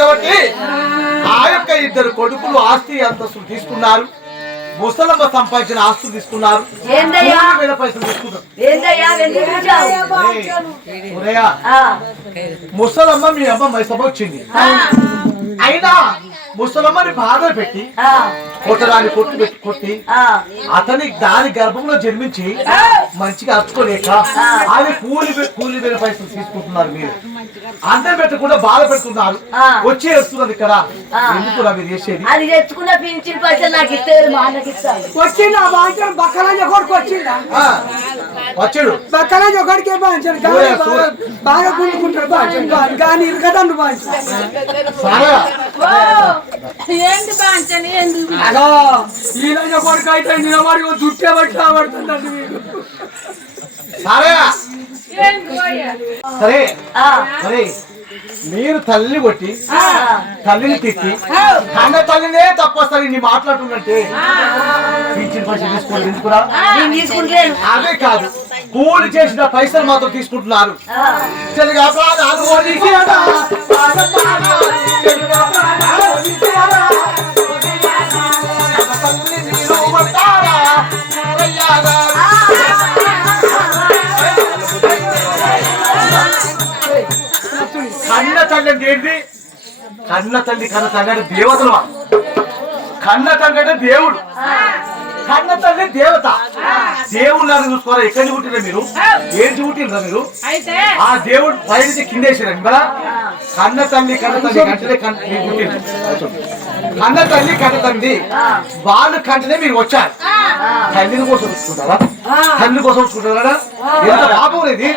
వేస్తుంది కాబట్టి ఆ యొక్క ఇద్దరు కొడుకులు ఆస్తి అంతస్తులు తీసుకున్నారు. ముసలమ్మ సంపాదించిన ఆస్తులు తీసుకున్నారు. వేల పైసలు తీసుకున్నారు. ముసలమ్మ మీ అమ్మ మైసమ్మ వచ్చింది. అయినా ముసలమ్మని బాధలు పెట్టి కొట్టడాన్ని కొట్టు పెట్టి కొట్టి. అతని దాని గర్భంలో జన్మించి మంచిగా అచ్చుకోలేక అది కూలి కూలి వేల పైసలు తీసుకుంటున్నారు మీరు. అందం పెట్టకుండా బాధ పెడుతున్నారు. వచ్చి వస్తున్నది ఇక్కడ. ఎందుకు మీరు చేసేది? అది తెచ్చుకున్న పింఛన్ పైసలు నాకు ఇస్తే మా అన్నకి ఇస్తాను వచ్చిండు. ఆ బాంచన్ బక్కరాజు ఒకటికి వచ్చిండా బక్కరాజు సూర్య, బాగా. బాగా గుండుకుంటాడు బాంచన్ కానీ ఇరగదండు బాంచన్ సారా ఏంటి బాంచని ఎందుకు అగో ఈ రోజు కొడుకు అయితే నిలబడి జుట్టే బట్టి రాబడుతుందండి మీకు సారా? సరే ఆ, సరే మీరు తల్లిని కొట్టి ఆ. తల్లిని తిట్టి కన్న తల్లినే తప్పొస్తారు నీ మాట్లాడుతుందంటే. పింఛన్ పైసలు తీసుకోండి తీసుకుంటలేను. అదే కాదు. కూలి చేసిన పైసలు మాత్రం తీసుకుంటున్నారు. కన్న తల్లి అంటే ఏంటి కన్న తల్లి కన్న తల్లి అంటే దేవతలు. కన్న తల్లి అంటే దేవుడు. కన్న తల్లి దేవత దేవుళ్ళని చూసుకోరా ఎక్కడి పుట్టిన మీరు? పుట్టినరా మీరు? అయితే ఆ దేవుడు పైనుంచి కదా కన్న తల్లి కన్న తల్లి కంటనే కన్న తల్లి కన్న తల్లి. వాళ్ళు కంటనే మీరు వచ్చారు. తల్లిని కోసం చూసుకుంటారా? తల్లి కోసం చూసుకుంటారా? ఎంత పాపం ఇది?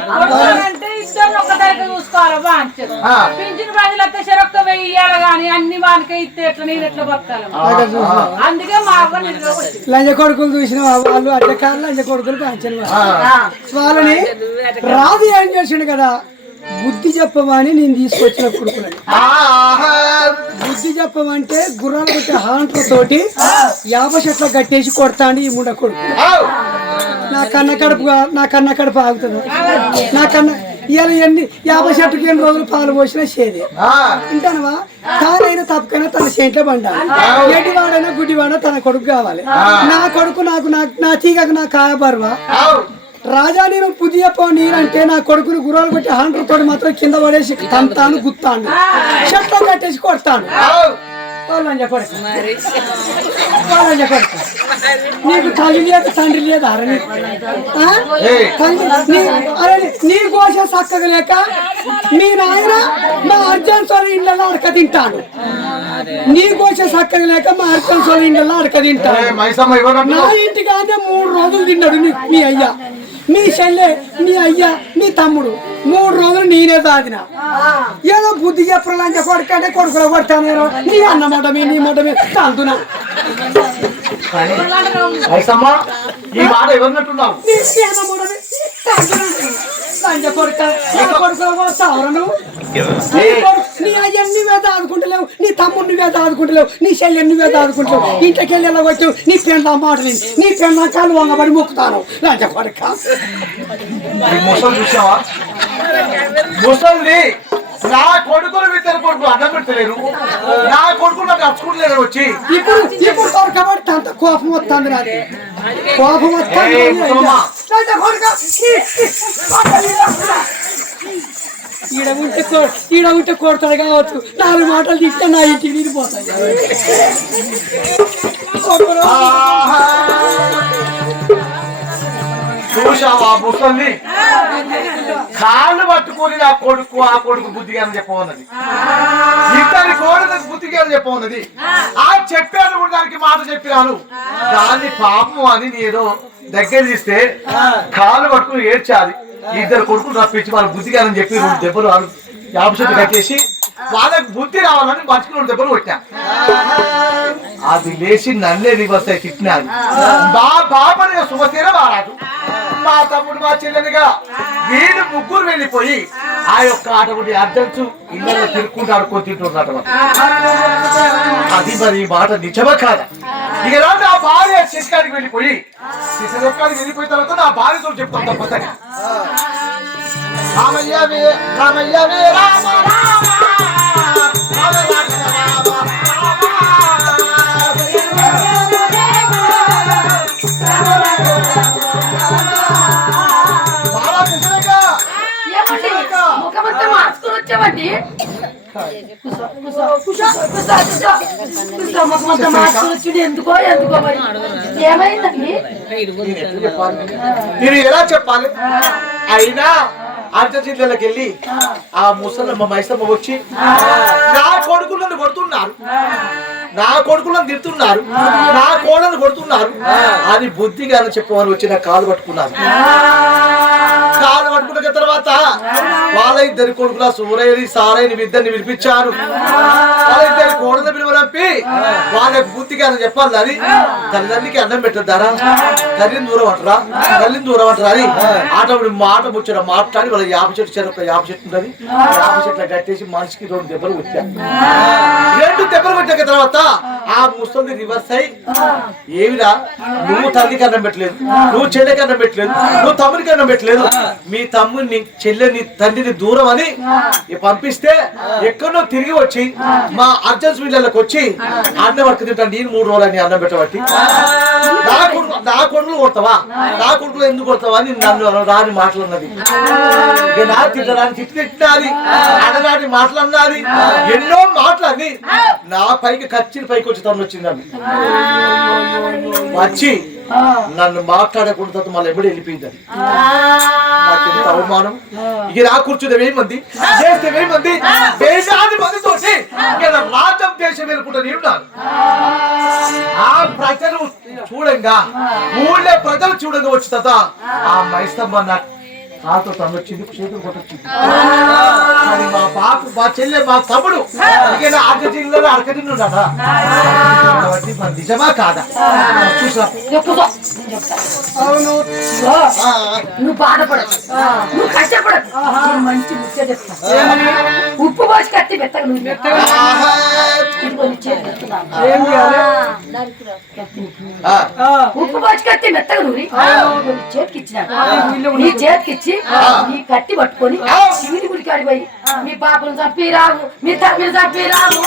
వచ్చింది. లంజ కొడుకులు చూసిన వాళ్ళు అడ్డకారు లంజ కొడుకులు. ఆ. వాళ్ళని రాజు ఏం చేసిండు కదా? బుద్ధి చెప్పమని నేను తీసుకొచ్చిన కొడుకులని. బుద్ధి చెప్పమంటే గుర్రాలు కొట్టే హాంట్ల తోటి యాభై చెట్ల కట్టేసి కొడతాండి ఈ ముండ కొడుకు. నా కన్న కడుపు నా కన్న కడుపు ఆగుతుంది. నా కన్న ఇవాళ ఎన్ని యాభై చెట్టుకి ఎన్ని రోజులు పాలు పోసినా చేదే. ఆ. వింటానవా తానైనా తప్పకైనా తన చేంట్లో పండాలి ఎటివాడైనా గుడ్డివాడైనా తన కొడుకు కావాలి. నా కొడుకు నాకు నా నా తీగకు నా కాయ బరువా? ఆవ్. రాజా నేను బుద్ధి చెప్ప నీరంటే నా కొడుకుని గుర్రాలు కొట్టి హండ్రెడ్ తోటి మాత్రం కింద పడేసి తంతాను గుత్తాను. చెట్లు కట్టేసి కొడతాను. నీకు తల్లి లేదు తండ్రి లేదు? ఏయ్. తల్లి నీ- కోస చక్కగా లేక మీ నాయన మా అర్జున్ సోల ఇండ్లలో అడక తింటాడు. నీ కోస చక్కగా లేక మా అర్జున్ సోల ఇండ్లలో అడక ఇవ్వడం నా ఇంటికి అంటే మూడు రోజులు తిన్నాడు మీ అయ్యా. మీ చెల్లె మీ అయ్యా మీ తమ్ముడు మూడు రోజులు నేనే తాగిన. ఏదో బుద్ధి చెప్పాలని కొడుకంటే కొడుకులో కొడతాను నీ అన్నమాట మీ నీ మాట మీద తాగుతున్నా. ఈ మాట ఎవరినట్టున్నావు? నీ నీ అన్న మాట మీద తాగుతున్నా. లంజ కొడుక నా కొడుకులో కూడా తావరా నువ్వు నీ కొడుకు- నీ తమ్ముడు నువ్వే ఆదుకుంటలేవు నీ చెల్లె నువ్వే ఆదుకుంటలేవు ఇంట్లోకి వెళ్ళి ఎలా వచ్చావు? నీ పెండ్ల మాట నీ పెండ్ల కాలు వంగబడి మొక్కుతాను. లంజ కొడుక. ముసలి చూసావా? ముసలి నా కొడుకులు ఇద్దరు కొడుకులు అడ్డం పెట్టలేరు నా కొడుకులు నాకు అచ్చుకుంటలేరు వచ్చి ఇప్పుడు ఇప్పుడు దొరకబడి అంత కోపం వస్తుంది నాకు కోపం వస్తుంది ఏయ్, ముసలమ్మ. రాజా కొడుక, ఈ, ఈ, పక్కన ఇలా. ఈడ ఉంటే కొ- ఈడ ఉంటే కొడతాడు కావచ్చు నాలుగు మాటలు తింటే నా ఇంటికి నీరు పోతాయి ఆహా. చూసావా ముసలి కాళ్ళు పట్టుకొని నా కొడుకు ఆ కొడుకు బుద్ధిగా అని చెప్పమన్నది బుద్ధిగా చెప్పమన్నది ఆ చెప్పాను కూడా దానికి మాట చెప్పినాను. దాన్ని పాపం అని నేను దగ్గర తీస్తే కాలు పట్టుకుని ఏడ్చాలి. ఇద్దరు కొడుకులు రప్పించి వాళ్ళ బుద్ధిగా అని చెప్పి రెండు దెబ్బలు వాళ్ళు చెట్టు కట్టేసి వాళ్ళకి బుద్ధి రావాలని మనిషికి రెండు దెబ్బలు కొట్టా అది లేచి నన్నే రివర్స్ అయి తిట్టినాడు మా బాబని శుభతీర మారాడు మా తమ్ముడు మా చెల్లెనిగా వీళ్ళు ముగ్గురు వెళ్ళిపోయి ఆ. యొక్క ఆటగుడి అర్జెంట్స్ ఇళ్ళలో తిరుక్కుంటారు కొట్టింటున్నారు అది మరి మాట నిజమా కాదా? ఇక నా భార్య శిశుకాడికి వెళ్ళిపోయి శిశుకాడికి వెళ్ళిపోయిన తర్వాత నా భార్యతో చెప్తాను తప్పదని రామయ్య రామయ్య రామ రామ వచ్చి ఎందుకో ఎందుకో మరి. ఏమైందండి? ఎలా చెప్పాలి? అయినా అర్జెంటీనాకి వెళ్ళి ఆ. ముసలమ్మ మైసమ్మ వచ్చి నా కొడుకులను కొడుతున్నారు. నా కొడుకులను తిడుతున్నారు. నా కోడలు కొడుతున్నారు. అని బుద్ధిగా చెప్పమని వచ్చి నా కాలు పట్టుకున్నారు. కాలు పట్టుకున్న తర్వాత వాళ్ళ ఇద్దరి కొడుకుల సూరయ్యని సారయ్యని ఇద్దరిని వినిపించారు వాళ్ళ ఇద్దరి కోడలు పిలువరంపి వాళ్ళకి బుద్ధిగా చెప్పాలి అని తల్లిదండ్రికి అన్నం పెట్టద్దారా తల్లిని దూరం అంటారా? తల్లిని దూరం అంటారా అని ఆటప్పుడు మాట ముచ్చట మాట్లాడి వాళ్ళ యాప చెట్టు చెరు ఒక యాప చెట్టు ఉంటుంది యాప చెట్ల కట్టేసి మనిషికి రెండు దెబ్బలు వచ్చాయి రెండు దెబ్బలు కొట్టాక తర్వాత ఆ. ముసలి రివర్స్ అయి ఏమిరా? నువ్వు తల్లికి అన్నం పెట్టలేదు. నువ్వు చెల్లెకి అన్నం పెట్టలేదు. నువ్వు తమ్ముడికి అన్నం పెట్టలేదు. మీ తమ్ముడిని చెల్లెని తండ్రిని దూరం అని పంపిస్తే ఎక్కడో తిరిగి వచ్చి మా అర్జెన్స్ వీళ్ళకి వచ్చి అన్నం పట్టుకు తింటాను. నేను మూడు రోజులు అని అన్నం పెట్టబట్టి. నా కొడుకు నా కొడుకులు కొడతావా? నా కొడుకులు ఎందుకు కొడతావా అని నన్ను రాని మాటలన్నది. ఇక నా తిట్టడానికి తిట్టి తిట్టినది. అనరాని మాటలన్నది. ఎన్నో మాటలని నా పైకి కచ్చిన పైకి వచ్చి తను వచ్చిందని వచ్చి నన్ను మాట్లాడకుండా మళ్ళీ ఎప్పుడు వెళ్ళిపోయిందని నాకెంత అవమానం. ఇక నా కూర్చుంటే వెయ్యి మంది చేస్తే వెయ్యి మంది వేలాది మందితో ఇక రాజ్యం దేశం వెళ్ళుకుంటా నేనున్నాను ఆ ప్రజలు చూడంగా ఊళ్ళో ప్రజలు చూడంగా వచ్చి తర్వాత ఆ మైస్తమ్మ నా కాతో తను వచ్చింది చేతులు కొట్టొచ్చింది కానీ మా బాపు మా చెల్లె మా తమ్ముడు ఇక నా అర్జ జిల్లాలో అడకటిన్నాడా కాబట్టి మరి నిజమా కాదా? చూసా. అవును. నువ్వు బాధపడకు. నువ్వు కష్టపడకు. నేను మంచి ముఖ్య ఉప్పు పోసి కత్తి మెత్తగా నువ్వు ఇదిగో ఉప్పు కత్తి మెత్తగా నూరి. చేతికి ఇచ్చినాను నీ చేతికి ఇచ్చి నీ కత్తి పట్టుకొని శివుని గుడికి ఆడిపోయి మీ పాపను చంపి రావు మీ తమ్మిని చంపి రావు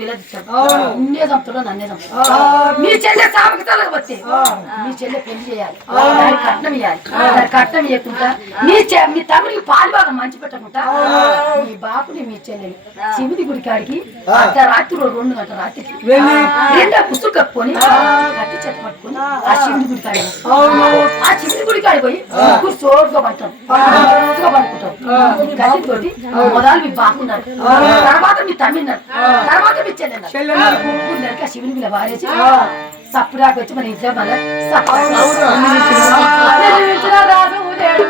సలకు నిలదిస్తాడు నిన్నే చంపుతాడు నన్నే చంపుతాడు మీ చెల్లె చావక తలగబట్టే మీ చెల్లె పెళ్ళి చేయాలి. దానికి కట్నం ఇవ్వాలి దానికి కట్నం ఇవ్వకుండా మీ చె- మీ తమ్ముడికి పాలు బాగా మంచి పెట్టకుండా మీ బాపుని మీ చెల్లెని శివుడి గుడి కాడికి రాత్రి రెండు గంటల రాత్రికి రెండో పుస్తకం కప్పుకొని కత్తి చెత్త పట్టుకొని ఆ. శివుడి గుడి కాడి ఆ శివుడి గుడి కాడికి పోయి ముగ్గురు చోటుగా పడతాం పడుకుంటాం కత్తితోటి మొదలు మీ బాగున్నారు తర్వాత మీ తమ్మిన్నారు. తర్వాత మీ చెల్లెన్నారు. నరికి ఆ శివుని మీద వారేసి సప్పుడాకి వచ్చి మన ఇంట్లో మన రాజు లేడు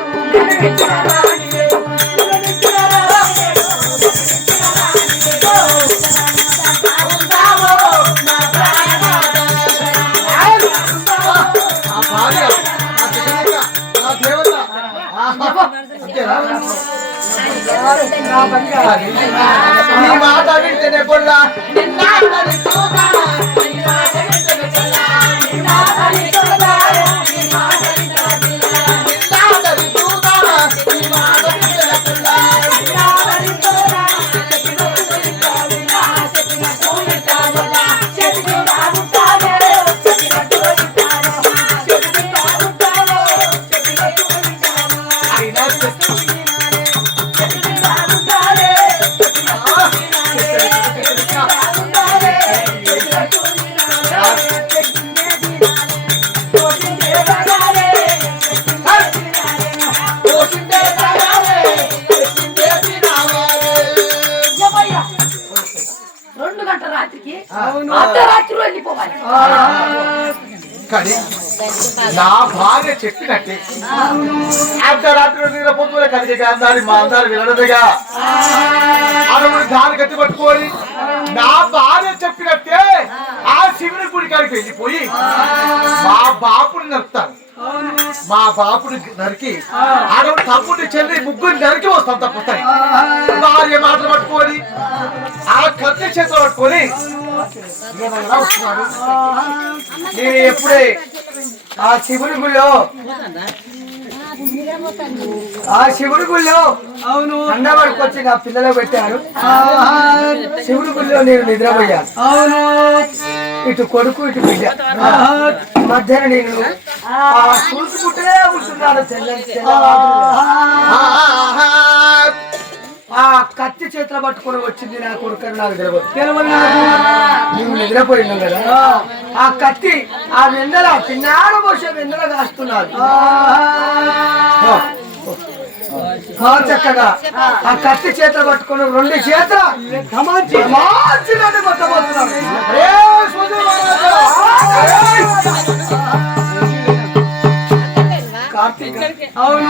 భార్య చెప్పినట్టే. అర్ధరాత్రి నీళ్ళ పొద్దున కలిగే అందాలి మా అందాలు వినడదుగా అడుగుడు దాని కట్టి పట్టుకొని నా భార్య చెప్పినట్టే ఆ శివుని గుడి కాడికి వెళ్ళిపోయి మా బాపుని నడుపుతాను మా బాపుని నరికి ఆడ తమ్ముడిని చెల్లి ముగ్గురు నరికి వస్తాం తప్పుతాయి భార్య మాటలు పట్టుకొని ఆ కత్తి చేతులు పట్టుకొని ఏమన్నా నేను ఎప్పుడే ఆ శివుని గుళ్ళో ఆ శివుడి గుళ్ళో అవును. వచ్చి నా పిల్లలు పెట్టారు. శివుడి గుళ్ళో నేను నిద్రపోయాను. అవును. ఇటు కొడుకు ఇటు బిడ్డ. మధ్యాహ్నం నేను చూసుకుంటే ఉంటున్నాను తెల్లని. ఆ కత్తి చేతిలో పట్టుకొని వచ్చింది నా కొడుకు నాకు తెలియదు. నువ్వు నిద్రపోయినావు కదా. ఆ కత్తి ఆ వెన్నెల పిన్నాడు వెన్నెల కాస్తున్నాడు ఆ. ఆ చక్కగా ఆ కత్తి చేతులు పట్టుకుని రెండు చేతుల కొట్టబోతున్నాడు కార్తీక. అవును.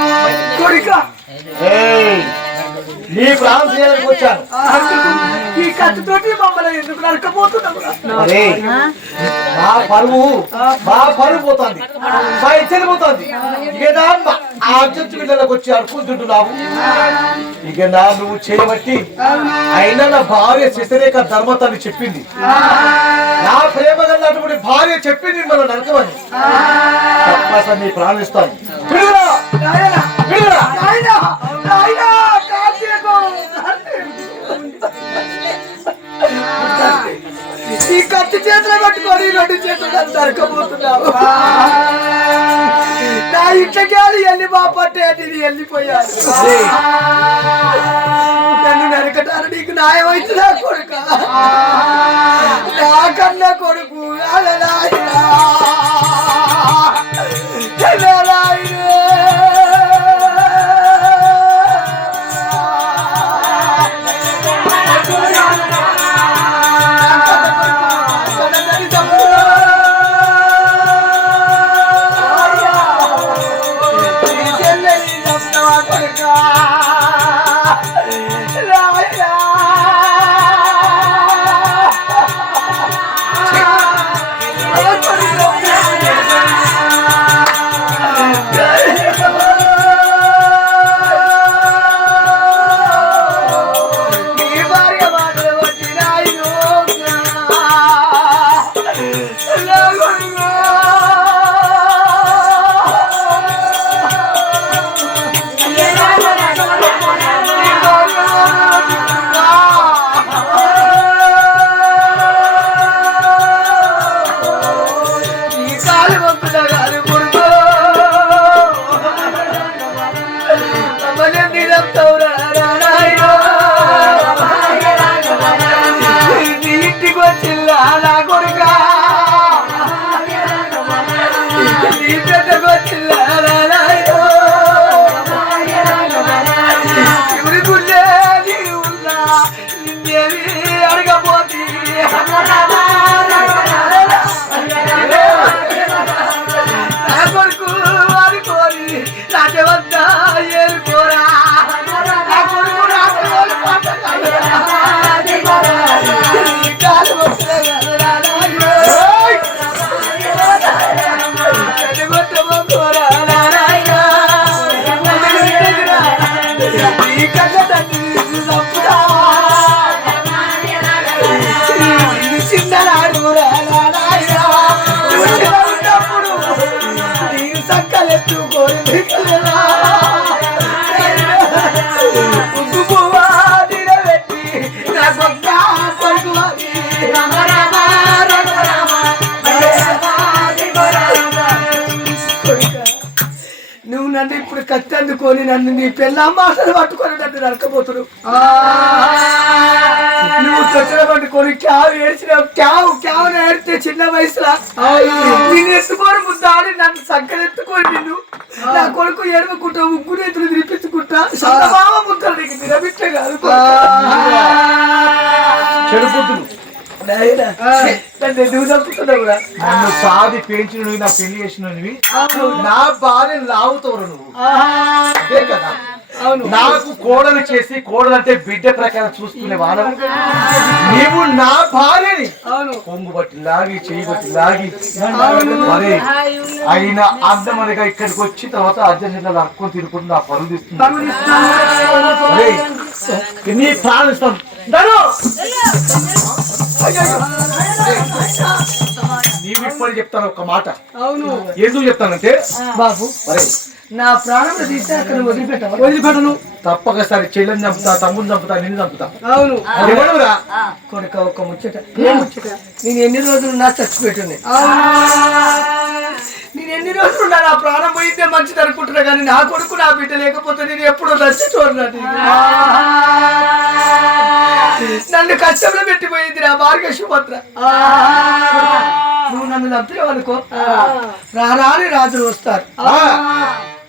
కొడుక నీ ప్రాణం చేయడానికి వచ్చాను ఈ కత్తితోటి మమ్మల్ని ఎందుకు నరకపోతున్నావు అరే మా పరువు మా పరువు పోతుంది. మా ఇచ్చని పోతుంది. ఇక నా మ- ఆ వచ్చి అడుకుంటుంటున్నావు ఇక నా నువ్వు చేయబట్టి అయినా నా భార్య శశిరేఖ ధర్మతని చెప్పింది. నా ప్రేమ గల్లటువంటి భార్య చెప్పింది మన నరకమని. నీ ప్రాణిస్తాను ఈ కత్తి చేతులు పట్టుకొని రెండు చేతులు దొరకబోతున్నావు నా ఇంట్లోకి వెళ్ళి వెళ్ళి మా పట్టే నేను వెళ్ళిపోయాను నన్ను నరకటారు నీకు న్యాయం కొడుక నాకన్నా కొడుకు అలా నీ నన్ను ఇప్పుడు కత్తి అందుకొని నన్ను నీ పిల్ల మాటలు పట్టుకొని నన్ను నరకబోతుడు నువ్వు కట్టెలు పట్టుకొని క్యావ్ ఏడ్చినావు క్యావ్ క్యావ్ ఏడితే చిన్న వయసులో? నేను ఎత్తుకొని ముద్దాడి నన్ను సంకరెత్తుకొని నిన్ను నా కొడుకు ఎడవకుంటా ముగ్గురు ఎదురు తినిపించుకుంటా సొంత బావ ముద్దలు నీకు నిలబిట్టే కాదు నన్ను సాది పెంచిన నువ్వు నా పెళ్ళి చేసిన నువ్వు నా భార్యను లాగుతావు నువ్వు. అదే కదా. అవును. నాకు కోడలు చేసి కోడలు అంటే బిడ్డ ప్రకారం చూసుకునే వాడు నీవు నా భార్యని. అవును. కొంగు బట్టి లాగి చేయి బట్టి లాగి మరి అయినా అందమనగా ఇక్కడికి వచ్చిన తర్వాత అర్జెంటీనా హక్కుని తిరుగుతుంది నా పరుగు తీస్తుంది. నీ ప్రాణం ఇస్తాను. నడు! నీవు ఇప్పుడు చెప్తాను ఒక మాట. అవును. ఎందుకు చెప్తానంటే బాబు మరి నా ప్రాణం తీస్తే అక్కడ వదిలిపెట్టవా? వదిలిపెట్టను. తప్పక సరే చెల్లెని చంపుతా తమ్ముని చంపుతా నిన్ను చంపుతా. అవును. ఎవడురా కొడుక ఒక ముచ్చట. ఏ ముచ్చట? నేను ఎన్ని రోజులు నా చచ్చిపెట్టింది నేను ఎన్ని రోజులు నా ప్రాణం పోయితే మంచిది అనుకుంటున్నా కానీ నా కొడుకు నా బిడ్డ లేకపోతే నేను ఎప్పుడో నచ్చి చూడలేదు నన్ను కష్టంలో పెట్టిపోయింది నా సుభద్ర నువ్వు నన్ను చంపినావు అనుకో రారాని రాజులు వస్తారు.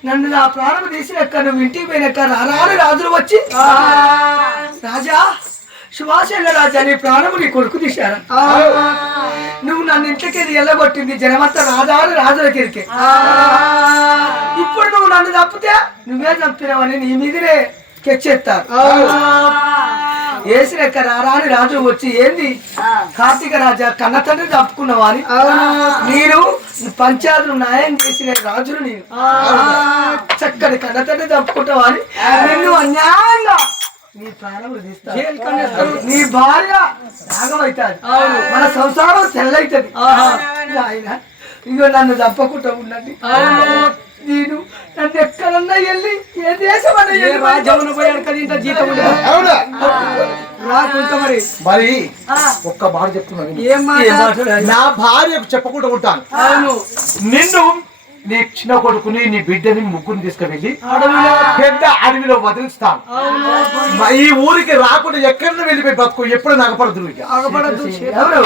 నన్ను నా ప్రాణం తీసినాక నువ్వు ఇంటికి పోయినాక రారాని రాజులు వచ్చి. రాజా సుభాషణ రాజా నీ ప్రాణము నీ కొడుకు తీశారా. నువ్వు నన్ను ఇంటికి ఎల్లగొట్టింది జనమంతా రాజాని రాజుల కిరికే. ఇప్పుడు నువ్వు నన్ను తప్పితే నువ్వే చంపినావని నీ మీదనే కెచ్చెత్తారు వేసినాక రారాని రాజు వచ్చి ఏంది? కార్తీక రాజా కన్న తండ్రి తప్పుకున్నావా అని? నేను పంచాయతీలు న్యాయం చేసిన రాజులు నేను. చక్కని కన్న తండ్రి తప్పుకుంటావా అని? నిన్ను అన్యాయంగా నీ ప్రాణములు తీస్తా నీ భార్య రాగమవుతుంది మన సంసారం తెల్లైతుంది. ఆయన ఇగో నన్ను తప్పకుండా ఉండండి. నేను నన్ను ఎక్కడన్నా వెళ్ళి ఏ దేశం మరి. మరి ఒక్క మాట చెప్తున్నాను. నా భార్యకు చెప్పకుండా ఉంటాను. అవును. నిన్ను నీ చిన్న కొడుకుని నీ బిడ్డని ముగ్గురిని తీసుకువెళ్ళి పెద్ద అడవిలో వదిలిస్తాను మ- ఈ ఊరికి రాకుండా ఎక్కడన్నా వెళ్ళిపోయి బతుకు ఎప్పుడు నగపడదు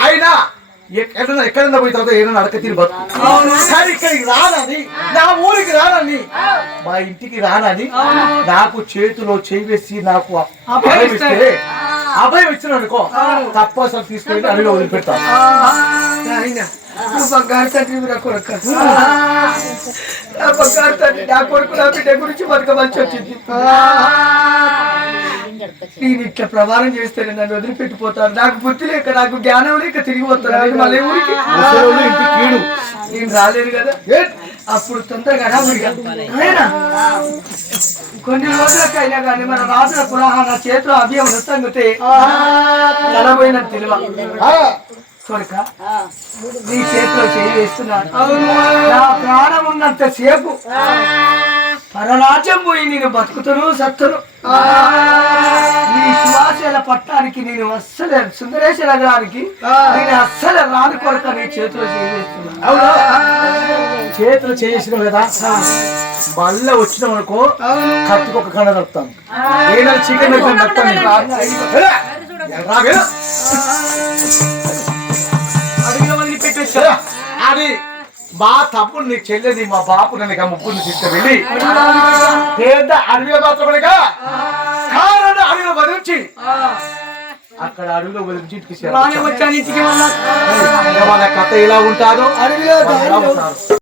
అయినా ఎక్కడన్నా ఎక్కడన్నా పోయిన తర్వాత ఏదైనా అడక తిని బతుకు. ఇక్కడికి రానని నా ఊరికి రానని మా ఇంటికి రానని నాకు చేతిలో చేయి వేసి నాకు అభయం ఇచ్చిన అనుకో తప్పనిసరి తీసుకెళ్ళి అడవిలో వదిలిపెడతాను. బంగారు తండ్రి నా కొడుకు. నా బంగారు తండ్రి నా కొడుకు నా బిడ్డ గురించి వచ్చింది. నేను ఇట్లా ప్రమాణం చేస్తే నన్ను వదిలిపెట్టిపోతాను నాకు బుద్ధి లేక నాకు జ్ఞానం లేక తిరిగి పోతాను నేను మళ్ళీ ఊరికి. రాలేను కదా? అప్పుడు తొందరగా కొన్ని రోజులకైనా కానీ మన రాజుల పురాణ నా చేతిలో అభ్యం సంగతి తలపోయిన తెలివ ఆ, కొడుక నీ చేతిలో చేయి వేస్తున్నాను నా ప్రాణం ఉన్నంత సేపు పరరాజ్యం పోయి నేను బతుకుతాను సత్తును. నీ సువాసన పట్టానికి నేను అస్సలే సుందరేశ నగరానికి నేను అస్సలే రాను కొరక నీ చేతిలో చేయి వేస్తున్నాను అవునా. చేతులు చేసినావు కదా? మళ్ళా వచ్చినాం అనుకో కత్తికి ఒక కన్న నడుపుతాను ఏదైనా చికెన్ పెట్టేస్తా అది మా తమ్ముడు నీ చెల్లెని మా బాపు నన్ను ముగ్గురిని తీసుకువెళ్ళి పేద అడవిలో మాత్రమేగా కారణ అడవిలో వదిలించి అక్కడ అడవిలో వదిలించి ఇంటికి రాని వచ్చాను ఇంటికి మళ్ళా వాళ్ళ కథ ఎలా ఉంటారో అడవిలో ఉంటారు?